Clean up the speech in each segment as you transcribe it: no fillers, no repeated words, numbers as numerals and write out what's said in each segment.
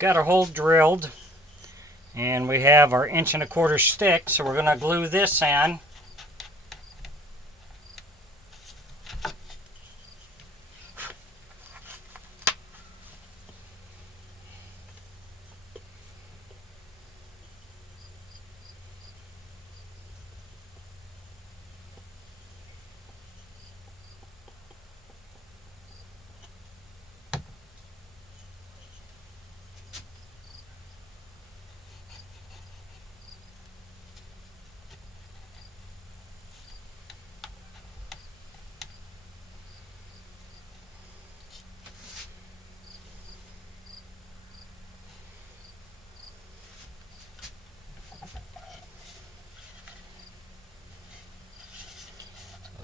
got our hole drilled, and we have our 1¼ inch stick, so we're going to glue this in.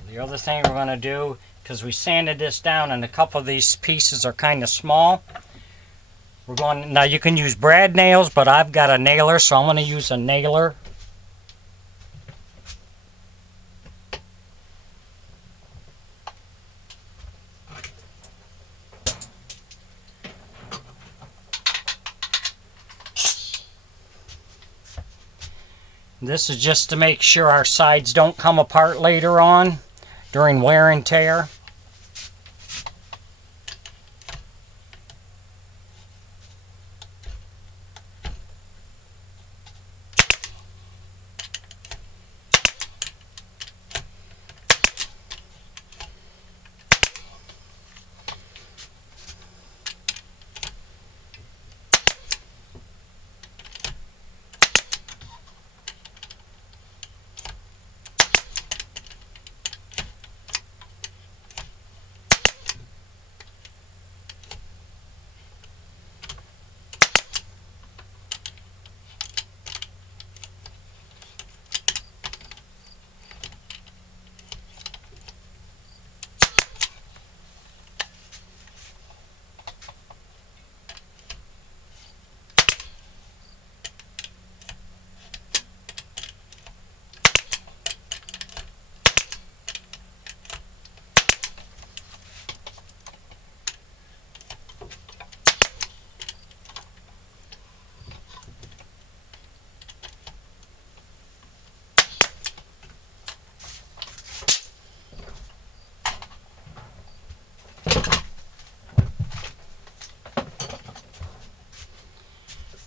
The other thing we're going to do, because we sanded this down and a couple of these pieces are kind of small, now you can use brad nails, but I've got a nailer, so I'm going to use a nailer. This is just to make sure our sides don't come apart later on during wear and tear.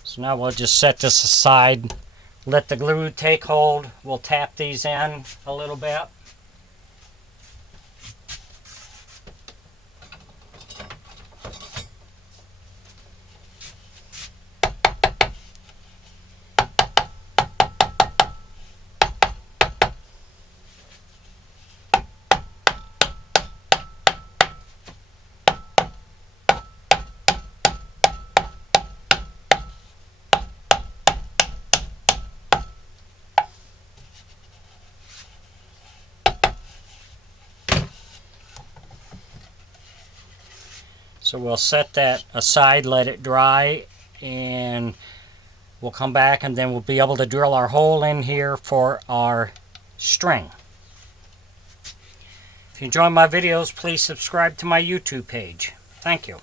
So now we'll just set this aside, let the glue take hold. We'll tap these in a little bit. So we'll set that aside, let it dry, and we'll come back and then we'll be able to drill our hole in here for our string. If you enjoy my videos, please subscribe to my YouTube page. Thank you.